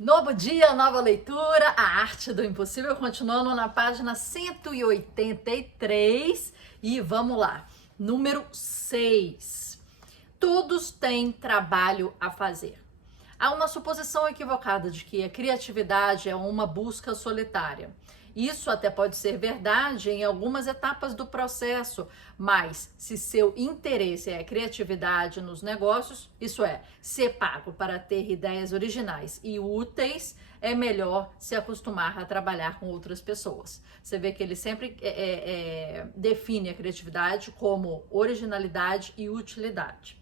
Novo dia, nova leitura, a arte do impossível, continuando na página 183 e vamos lá. Número 6. Todos têm trabalho a fazer. Há uma suposição equivocada de que a criatividade é uma busca solitária. Isso até pode ser verdade em algumas etapas do processo, mas se seu interesse é a criatividade nos negócios, isso é, ser pago para ter ideias originais e úteis, é melhor se acostumar a trabalhar com outras pessoas. Você vê que ele sempre define a criatividade como originalidade e utilidade.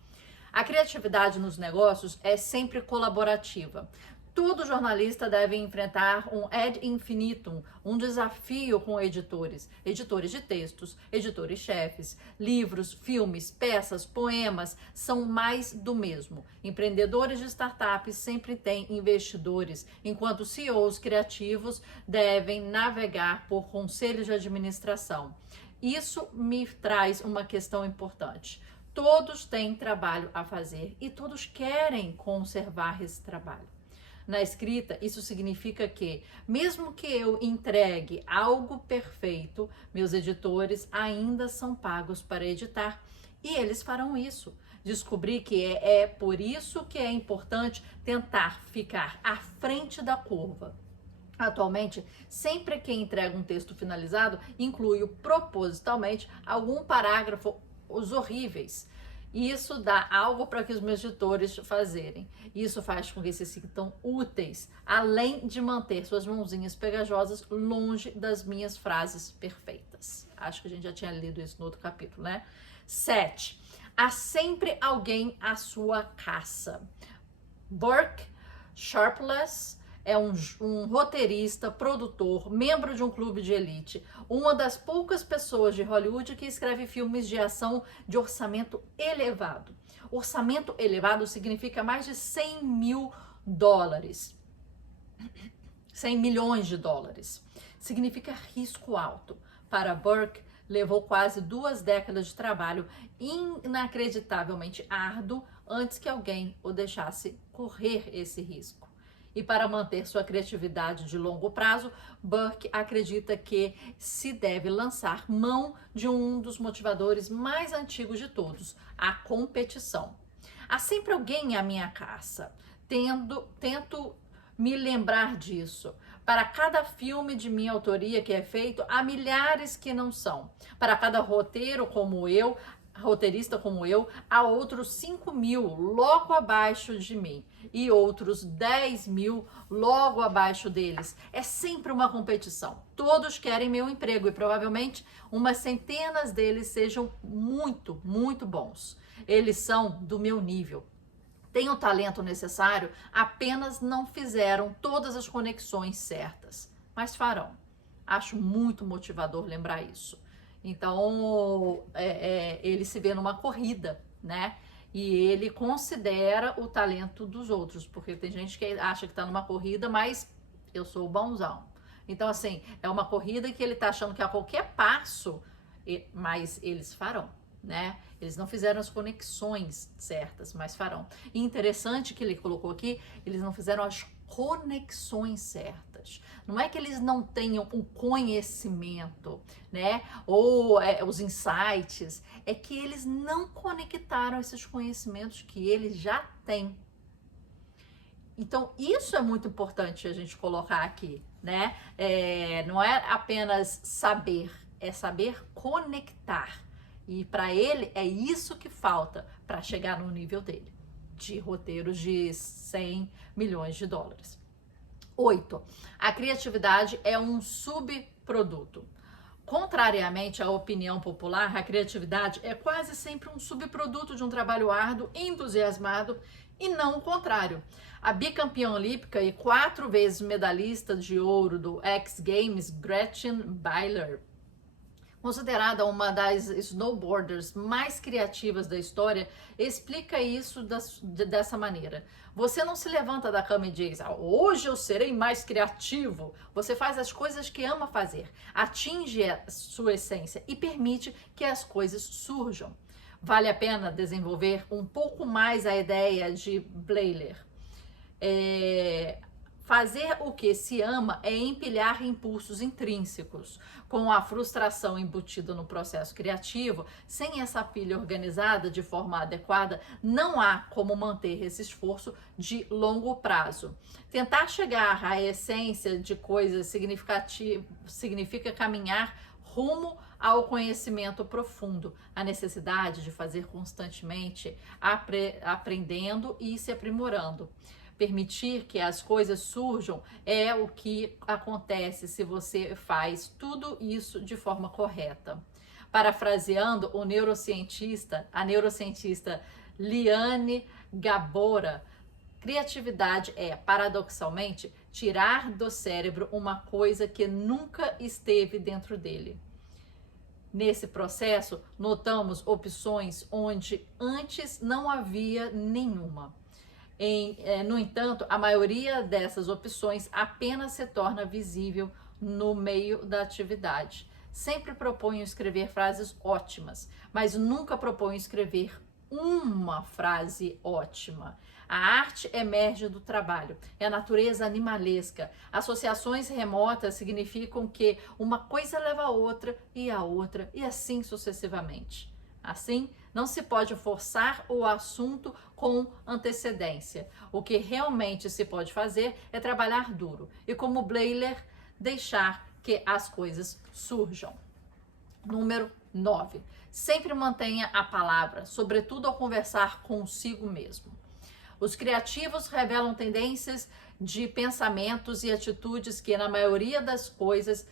A criatividade nos negócios é sempre colaborativa. Todo jornalista deve enfrentar um ad infinitum, um desafio com editores de textos, editores-chefes, livros, filmes, peças, poemas, são mais do mesmo. Empreendedores de startups sempre têm investidores, enquanto CEOs criativos devem navegar por conselhos de administração. Isso me traz uma questão importante. Todos têm trabalho a fazer e todos querem conservar esse trabalho. Na escrita, isso significa que, mesmo que eu entregue algo perfeito, meus editores ainda são pagos para editar e eles farão isso. Descobri que é por isso que é importante tentar ficar à frente da curva. Atualmente, sempre que entrego um texto finalizado, incluo propositalmente algum parágrafo horríveis. Isso dá algo para que os meus editores fazerem. Isso faz com que se sintam úteis, além de manter suas mãozinhas pegajosas longe das minhas frases perfeitas. Acho que a gente já tinha lido isso no outro capítulo, né? 7. Há sempre alguém à sua caça. Burke Sharpless é um roteirista, produtor, membro de um clube de elite, uma das poucas pessoas de Hollywood que escreve filmes de ação de orçamento elevado. Orçamento elevado significa mais de 100 mil dólares. 100 milhões de dólares. Significa risco alto. Para Burke, levou quase 2 décadas de trabalho inacreditavelmente árduo antes que alguém o deixasse correr esse risco. E para manter sua criatividade de longo prazo, Burke acredita que se deve lançar mão de um dos motivadores mais antigos de todos, a competição. Há sempre alguém à minha caça. Tento me lembrar disso. Para cada filme de minha autoria que é feito, há milhares que não são. Para cada roteirista como eu, há outros 5 mil logo abaixo de mim e outros 10 mil logo abaixo deles. É sempre uma competição. Todos querem meu emprego e provavelmente umas centenas deles sejam muito, muito bons. Eles são do meu nível. Têm o talento necessário, apenas não fizeram todas as conexões certas, mas farão. Acho muito motivador lembrar isso. Então, ele se vê numa corrida, né? E ele considera o talento dos outros, porque tem gente que acha que tá numa corrida, mas eu sou o bonzão. Então, assim, é uma corrida que ele tá achando que a qualquer passo, mas eles farão, né? Eles não fizeram as conexões certas, mas farão. E interessante que ele colocou aqui, eles não fizeram as conexões certas. Não é que eles não tenham um conhecimento, né? Ou os insights, é que eles não conectaram esses conhecimentos que eles já têm. Então, isso é muito importante a gente colocar aqui, né? Não é apenas saber, é saber conectar. E para ele é isso que falta para chegar no nível dele, de roteiros de 100 milhões de dólares. 8. A criatividade é um subproduto. Contrariamente à opinião popular, a criatividade é quase sempre um subproduto de um trabalho árduo, entusiasmado, e não o contrário. A bicampeã olímpica e 4 vezes medalhista de ouro do X Games, Gretchen Baylor, considerada uma das snowboarders mais criativas da história, explica isso dessa maneira. Você não se levanta da cama e diz, hoje eu serei mais criativo. Você faz as coisas que ama fazer, atinge a sua essência e permite que as coisas surjam. Vale a pena desenvolver um pouco mais a ideia de Baylor. Fazer o que se ama é empilhar impulsos intrínsecos. Com a frustração embutida no processo criativo, sem essa pilha organizada de forma adequada, não há como manter esse esforço de longo prazo. Tentar chegar à essência de coisas significativas significa caminhar rumo ao conhecimento profundo, a necessidade de fazer constantemente, aprendendo e se aprimorando. Permitir que as coisas surjam é o que acontece se você faz tudo isso de forma correta. Parafraseando a neurocientista Liane Gabora, criatividade é, paradoxalmente, tirar do cérebro uma coisa que nunca esteve dentro dele. Nesse processo, notamos opções onde antes não havia nenhuma. No entanto, a maioria dessas opções apenas se torna visível no meio da atividade. Sempre proponho escrever frases ótimas, mas nunca proponho escrever uma frase ótima. A arte emerge do trabalho, é a natureza animalesca. Associações remotas significam que uma coisa leva a outra, e assim sucessivamente. Assim, não se pode forçar o assunto com antecedência. O que realmente se pode fazer é trabalhar duro e, como Blailer, deixar que as coisas surjam. Número 9. Sempre mantenha a palavra, sobretudo ao conversar consigo mesmo. Os criativos revelam tendências de pensamentos e atitudes que, na maioria das coisas,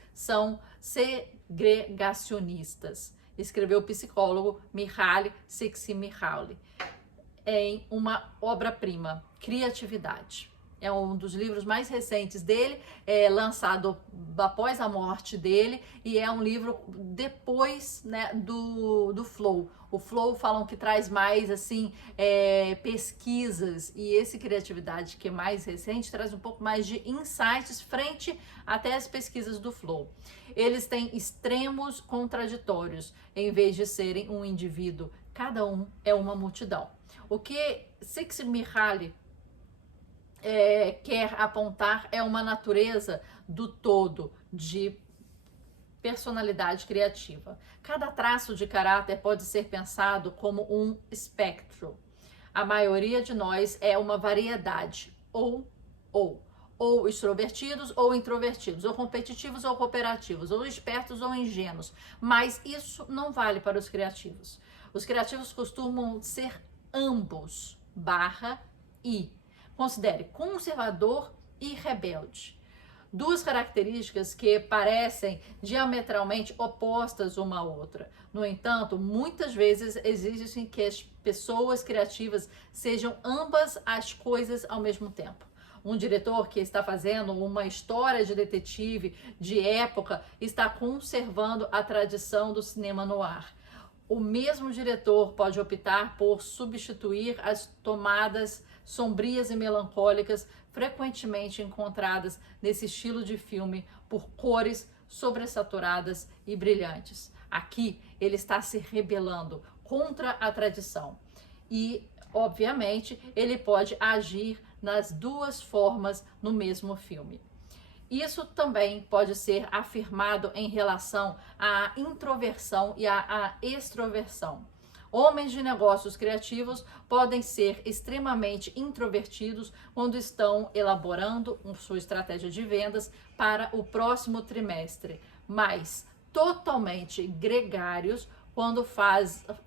segregacionistas, escreveu o psicólogo Mihaly Csikszentmihalyi em uma obra-prima, Criatividade. É um dos livros mais recentes dele, lançado após a morte dele, e é um livro depois, né, do Flow. O Flow falam que traz mais assim pesquisas, e esse Criatividade, que é mais recente, traz um pouco mais de insights frente até as pesquisas do Flow. Eles têm extremos contraditórios, em vez de serem um indivíduo, cada um é uma multidão. O que Csikszentmihalyi quer apontar é uma natureza do todo de personalidade criativa. Cada traço de caráter pode ser pensado como um espectro. A maioria de nós é uma variedade, ou extrovertidos ou introvertidos, ou competitivos ou cooperativos, ou espertos ou ingênuos, mas isso não vale para os criativos. Os criativos costumam ser ambos, e considere conservador e rebelde. Duas características que parecem diametralmente opostas uma à outra. No entanto, muitas vezes exigem que as pessoas criativas sejam ambas as coisas ao mesmo tempo. Um diretor que está fazendo uma história de detetive de época está conservando a tradição do cinema noir. O mesmo diretor pode optar por substituir as tomadas sombrias e melancólicas frequentemente encontradas nesse estilo de filme por cores sobressaturadas e brilhantes. Aqui ele está se rebelando contra a tradição e, obviamente, ele pode agir nas duas formas no mesmo filme. Isso também pode ser afirmado em relação à introversão e à extroversão. Homens de negócios criativos podem ser extremamente introvertidos quando estão elaborando sua estratégia de vendas para o próximo trimestre, mas totalmente gregários quando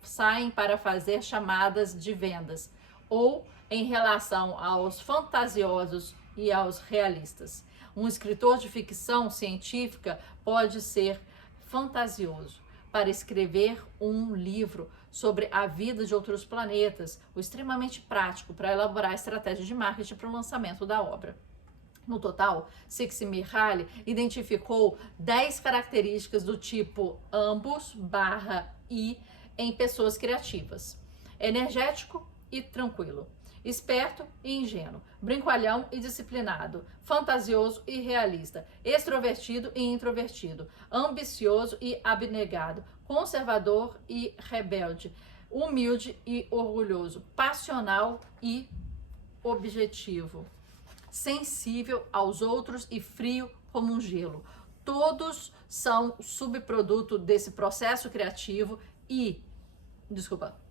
saem para fazer chamadas de vendas, ou em relação aos fantasiosos e aos realistas. Um escritor de ficção científica pode ser fantasioso para escrever um livro sobre a vida de outros planetas, o extremamente prático para elaborar a estratégia de marketing para o lançamento da obra. No total, Csikszentmihalyi identificou 10 características do tipo ambos/e em pessoas criativas. Energético e tranquilo. Esperto e ingênuo, brincalhão e disciplinado, fantasioso e realista, extrovertido e introvertido, ambicioso e abnegado, conservador e rebelde, humilde e orgulhoso, passional e objetivo. sensível aos outros e frio como um gelo. Todos são subproduto desse processo criativo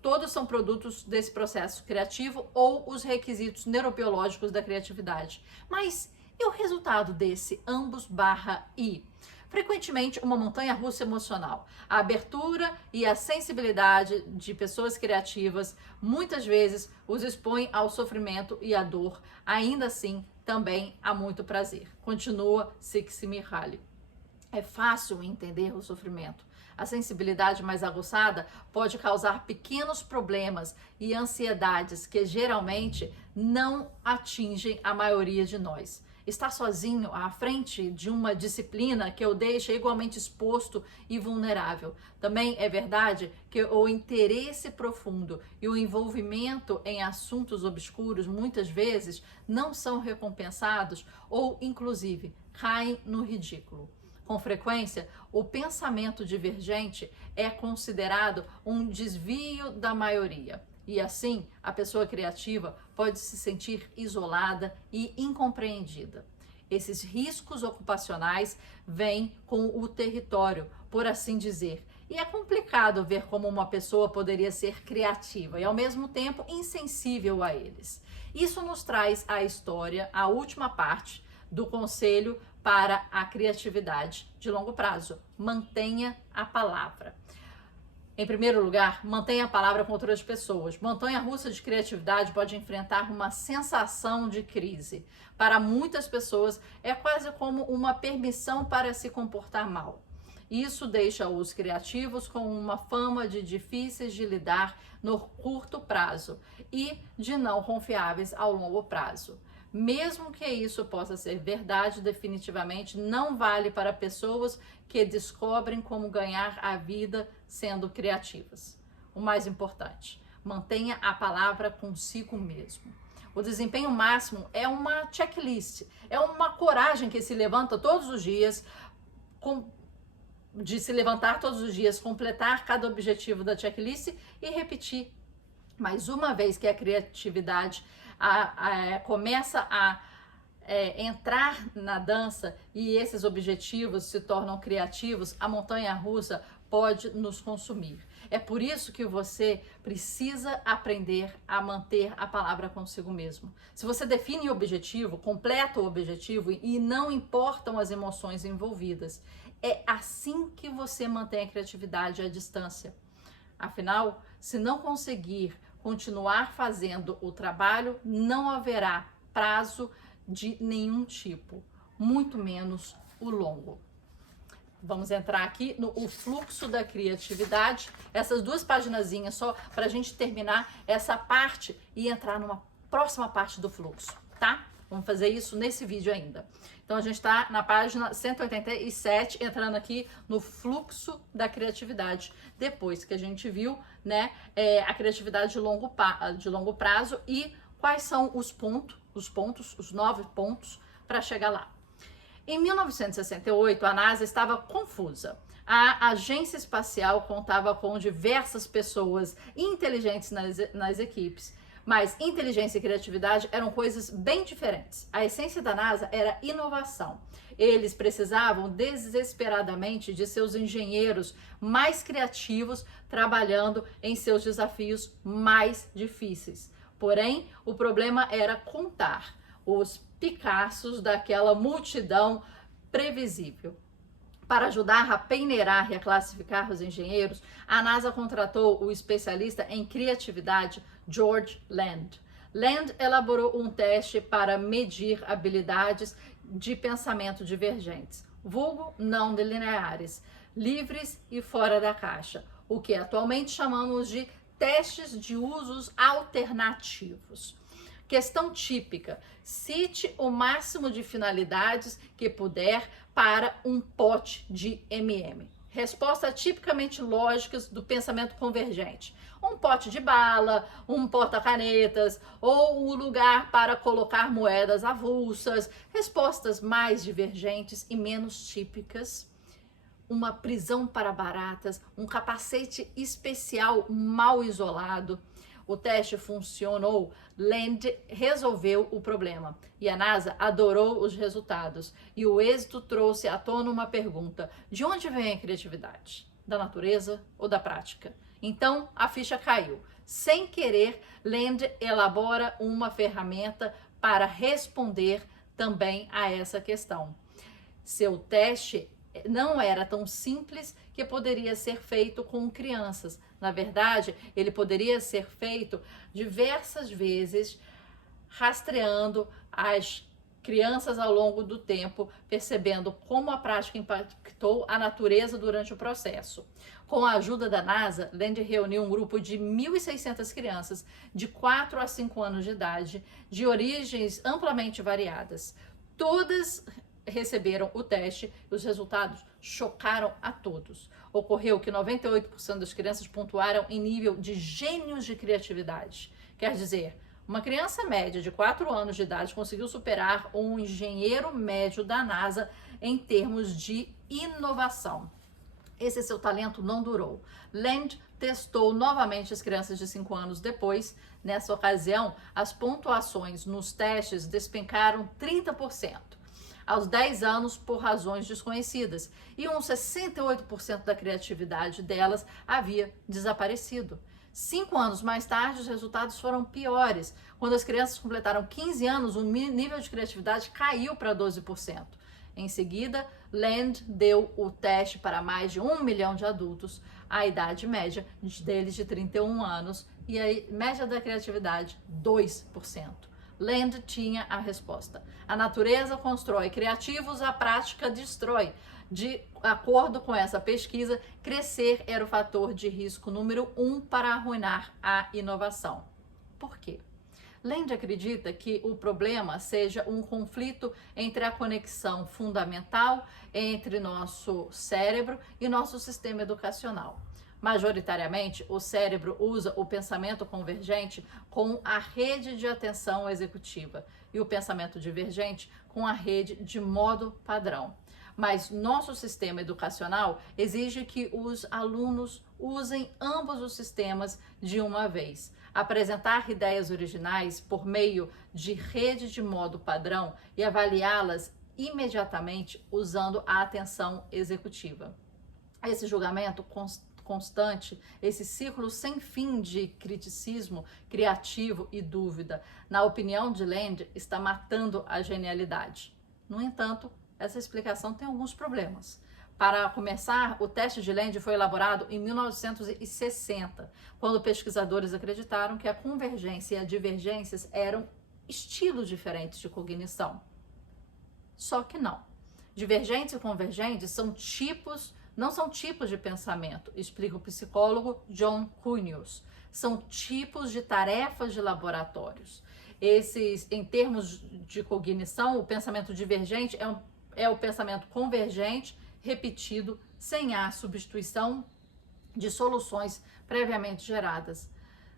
todos são produtos desse processo criativo ou os requisitos neurobiológicos da criatividade. Mas e o resultado desse ambos/e? Frequentemente, uma montanha-russa emocional. A abertura e a sensibilidade de pessoas criativas muitas vezes os expõe ao sofrimento e à dor. Ainda assim, também há muito prazer. Continua Csikszentmihalyi. É fácil entender o sofrimento. A sensibilidade mais aguçada pode causar pequenos problemas e ansiedades que geralmente não atingem a maioria de nós. Estar sozinho à frente de uma disciplina que o deixa igualmente exposto e vulnerável. Também é verdade que o interesse profundo e o envolvimento em assuntos obscuros muitas vezes não são recompensados ou, inclusive, caem no ridículo. Com frequência, o pensamento divergente é considerado um desvio da maioria. E assim, a pessoa criativa pode se sentir isolada e incompreendida. Esses riscos ocupacionais vêm com o território, por assim dizer. E é complicado ver como uma pessoa poderia ser criativa e, ao mesmo tempo, insensível a eles. Isso nos traz à história, a última parte do conselho para a criatividade de longo prazo. Mantenha a palavra. Em primeiro lugar, mantenha a palavra com outras pessoas. Montanha-russa de criatividade pode enfrentar uma sensação de crise. Para muitas pessoas, é quase como uma permissão para se comportar mal. Isso deixa os criativos com uma fama de difíceis de lidar no curto prazo e de não confiáveis ao longo prazo. Mesmo que isso possa ser verdade, definitivamente não vale para pessoas que descobrem como ganhar a vida sendo criativas. O mais importante, mantenha a palavra consigo mesmo. O desempenho máximo é uma checklist, é uma coragem que se levanta todos os dias, completar cada objetivo da checklist e repetir. Mas uma vez que a criatividade começa a entrar na dança e esses objetivos se tornam criativos, a montanha-russa pode nos consumir. É por isso que você precisa aprender a manter a palavra consigo mesmo. Se você define o objetivo, completa o objetivo e não importam as emoções envolvidas, é assim que você mantém a criatividade à distância. Afinal, se não conseguir continuar fazendo o trabalho, não haverá prazo de nenhum tipo, muito menos o longo. Vamos entrar aqui no fluxo da criatividade, essas duas paginazinhas só para a gente terminar essa parte e entrar numa próxima parte do fluxo, tá? Vamos fazer isso nesse vídeo ainda. Então a gente está na página 187, entrando aqui no fluxo da criatividade, depois que a gente viu, né, a criatividade de longo prazo e quais são os 9 pontos para chegar lá. Em 1968, a NASA estava confusa. A agência espacial contava com diversas pessoas inteligentes nas equipes, mas inteligência e criatividade eram coisas bem diferentes. A essência da NASA era inovação. Eles precisavam desesperadamente de seus engenheiros mais criativos trabalhando em seus desafios mais difíceis. Porém, o problema era contar os Picassos daquela multidão previsível. Para ajudar a peneirar e a classificar os engenheiros, a NASA contratou o especialista em criatividade George Land. Land elaborou um teste para medir habilidades de pensamento divergentes, vulgo não lineares, livres e fora da caixa, o que atualmente chamamos de testes de usos alternativos. Questão típica: cite o máximo de finalidades que puder para um pote de M&M. Resposta tipicamente lógicas do pensamento convergente: um pote de bala, um porta-canetas ou um lugar para colocar moedas avulsas. Respostas mais divergentes e menos típicas: uma prisão para baratas, um capacete especial mal isolado, O teste funcionou, Land resolveu o problema e a NASA adorou os resultados. E o êxito trouxe à tona uma pergunta: de onde vem a criatividade? Da natureza ou da prática? Então a ficha caiu. Sem querer, Land elabora uma ferramenta para responder também a essa questão. Seu teste não era tão simples que poderia ser feito com crianças. Na verdade, ele poderia ser feito diversas vezes, rastreando as crianças ao longo do tempo, percebendo como a prática impactou a natureza durante o processo. Com a ajuda da NASA, Land reuniu um grupo de 1.600 crianças de 4 a 5 anos de idade, de origens amplamente variadas. Todas receberam o teste e os resultados chocaram a todos. Ocorreu que 98% das crianças pontuaram em nível de gênios de criatividade. Quer dizer, uma criança média de 4 anos de idade conseguiu superar um engenheiro médio da NASA em termos de inovação. Esse seu talento não durou. Land testou novamente as crianças de 5 anos depois. Nessa ocasião, as pontuações nos testes despencaram 30%. Aos 10 anos, por razões desconhecidas, e uns 68% da criatividade delas havia desaparecido. 5 anos mais tarde, os resultados foram piores. Quando as crianças completaram 15 anos, o nível de criatividade caiu para 12%. Em seguida, Land deu o teste para mais de 1 milhão de adultos, a idade média deles de 31 anos e a média da criatividade 2%. Land tinha a resposta. A natureza constrói criativos, a prática destrói. De acordo com essa pesquisa, crescer era o fator de risco número 1 para arruinar a inovação. Por quê? Land acredita que o problema seja um conflito entre a conexão fundamental entre nosso cérebro e nosso sistema educacional. Majoritariamente, o cérebro usa o pensamento convergente com a rede de atenção executiva e o pensamento divergente com a rede de modo padrão. Mas nosso sistema educacional exige que os alunos usem ambos os sistemas de uma vez. Apresentar ideias originais por meio de rede de modo padrão e avaliá-las imediatamente usando a atenção executiva. Esse julgamento constante, esse ciclo sem fim de criticismo criativo e dúvida, na opinião de Land, está matando a genialidade. No entanto, essa explicação tem alguns problemas. Para começar, o teste de Land foi elaborado em 1960, quando pesquisadores acreditaram que a convergência e a divergência eram estilos diferentes de cognição. Só que não. Divergentes e convergentes não são tipos de pensamento, explica o psicólogo John Cunius. São tipos de tarefas de laboratórios. Em termos de cognição, o pensamento divergente é o pensamento convergente repetido sem a substituição de soluções previamente geradas.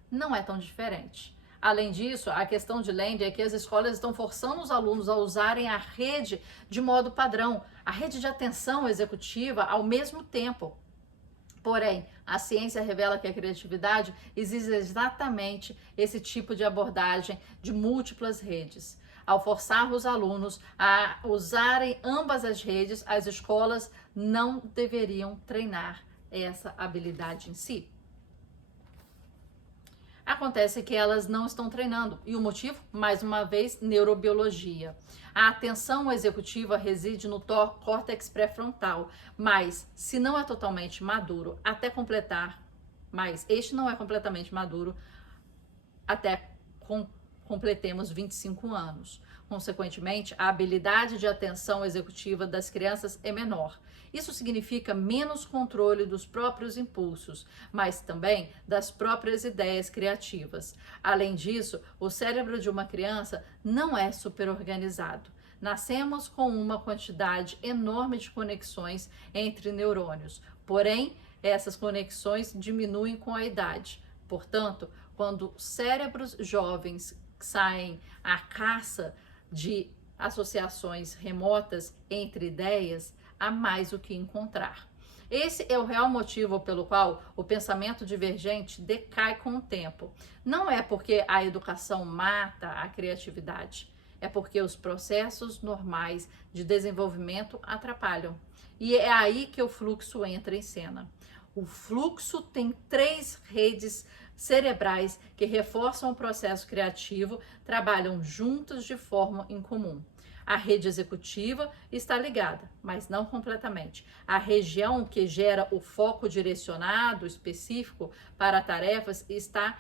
Não é tão diferente. Além disso, a questão de Land é que as escolas estão forçando os alunos a usarem a rede de modo padrão, a rede de atenção executiva ao mesmo tempo. Porém, a ciência revela que a criatividade exige exatamente esse tipo de abordagem de múltiplas redes. Ao forçar os alunos a usarem ambas as redes, as escolas não deveriam treinar essa habilidade em si. Acontece que elas não estão treinando. E o motivo? Mais uma vez, neurobiologia. A atenção executiva reside no córtex pré-frontal, mas se não é totalmente maduro até completar, mas este não é completamente maduro até completemos 25 anos. Consequentemente, a habilidade de atenção executiva das crianças é menor. Isso significa menos controle dos próprios impulsos, mas também das próprias ideias criativas. Além disso, o cérebro de uma criança não é superorganizado. Nascemos com uma quantidade enorme de conexões entre neurônios, porém, essas conexões diminuem com a idade. Portanto, quando cérebros jovens saem à caça de associações remotas entre ideias, há mais o que encontrar. Esse é o real motivo pelo qual o pensamento divergente decai com o tempo. Não é porque a educação mata a criatividade, é porque os processos normais de desenvolvimento atrapalham. E é aí que o fluxo entra em cena. O fluxo tem 3 redes cerebrais que reforçam o processo criativo, trabalham juntas de forma incomum. A rede executiva está ligada, mas não completamente. A região que gera o foco direcionado específico para tarefas está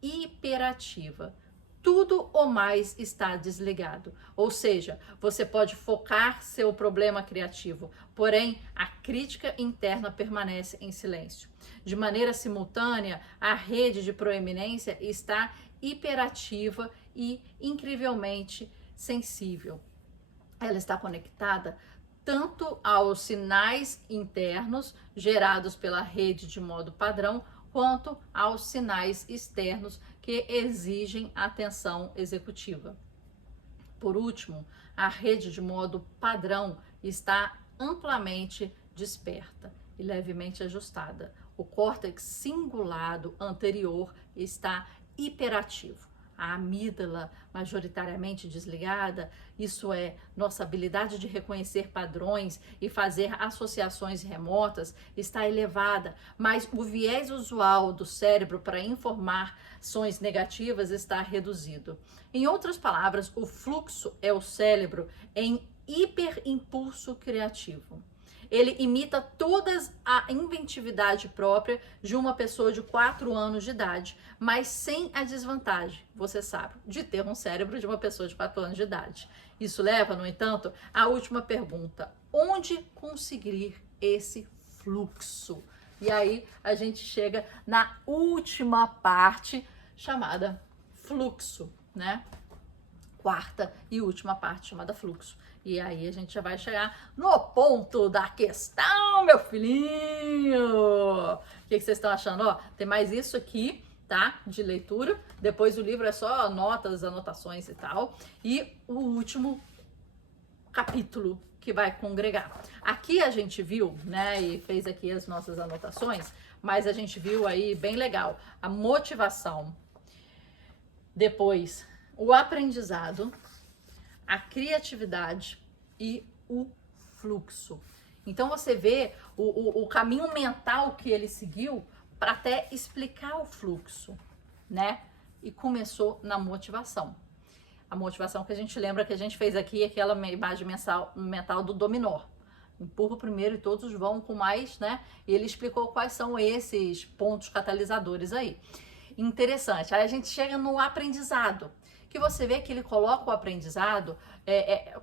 hiperativa. Tudo ou mais está desligado. Ou seja, você pode focar seu problema criativo, porém a crítica interna permanece em silêncio. De maneira simultânea, a rede de proeminência está hiperativa e incrivelmente sensível. Ela está conectada tanto aos sinais internos gerados pela rede de modo padrão, quanto aos sinais externos que exigem atenção executiva. Por último, a rede de modo padrão está amplamente desperta e levemente ajustada. O córtex cingulado anterior está hiperativo. A amígdala majoritariamente desligada, isso é, nossa habilidade de reconhecer padrões e fazer associações remotas, está elevada, mas o viés usual do cérebro para informações negativas está reduzido. Em outras palavras, o fluxo é o cérebro em hiperimpulso criativo. Ele imita toda a inventividade própria de uma pessoa de 4 anos de idade, mas sem a desvantagem, você sabe, de ter um cérebro de uma pessoa de 4 anos de idade. Isso leva, no entanto, à última pergunta: onde conseguir esse fluxo? E aí a gente chega na última parte, chamada fluxo, né? Quarta e última parte, chamada fluxo. E aí a gente já vai chegar no ponto da questão, meu filhinho. O que vocês estão achando? Ó, tem mais isso aqui, tá? De leitura. Depois o livro é só notas, anotações e tal. E o último capítulo que vai congregar. Aqui a gente viu, né, e fez aqui as nossas anotações, mas a gente viu aí bem legal a motivação. Depois, o aprendizado, a criatividade e o fluxo. Então você vê o caminho mental que ele seguiu para até explicar o fluxo, né? E começou na motivação. A motivação que a gente lembra que a gente fez aqui, aquela imagem mental do dominó. Empurra o primeiro e todos vão com mais, né? E ele explicou quais são esses pontos catalisadores aí. Interessante. Aí a gente chega no aprendizado, que você vê que ele coloca o aprendizado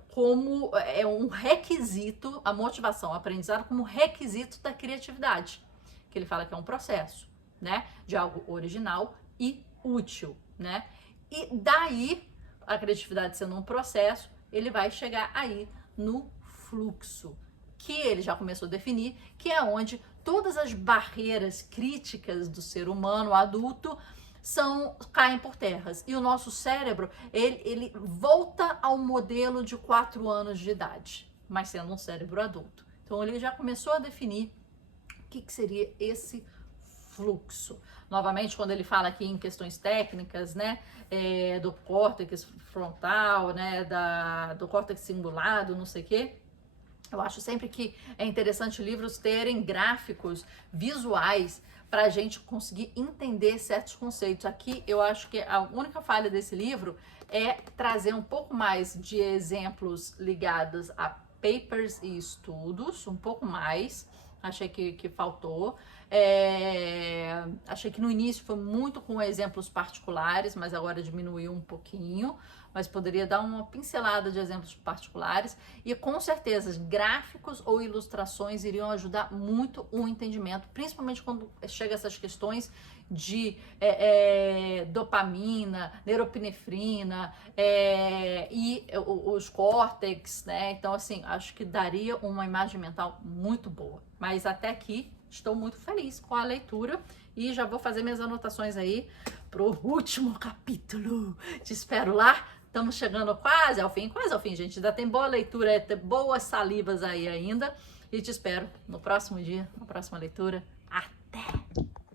como um requisito, a motivação, o aprendizado como requisito da criatividade, que ele fala que é um processo, né, de algo original e útil, né, e daí, a criatividade sendo um processo, ele vai chegar aí no fluxo, que ele já começou a definir, que é onde todas as barreiras críticas do ser humano adulto caem por terras. E o nosso cérebro, ele volta ao modelo de 4 anos de idade, mas sendo um cérebro adulto. Então ele já começou a definir o que seria esse fluxo. Novamente, quando ele fala aqui em questões técnicas, né, do córtex frontal, né, do córtex cingulado, não sei o quê, eu acho sempre que é interessante livros terem gráficos visuais para a gente conseguir entender certos conceitos. Aqui eu acho que a única falha desse livro é trazer um pouco mais de exemplos ligados a papers e estudos, um pouco mais. Achei que faltou. Achei que no início foi muito com exemplos particulares, mas agora diminuiu um pouquinho. Mas poderia dar uma pincelada de exemplos particulares. E com certeza, gráficos ou ilustrações iriam ajudar muito o entendimento, principalmente quando chega essas questões de dopamina, neuropinefrina e os córtex, né? Então, assim, acho que daria uma imagem mental muito boa. Mas até aqui, estou muito feliz com a leitura e já vou fazer minhas anotações aí pro último capítulo. Te espero lá. Estamos chegando quase ao fim, gente. Ainda tem boa leitura, tem boas salivas aí ainda. e te espero no próximo dia, na próxima leitura. Até!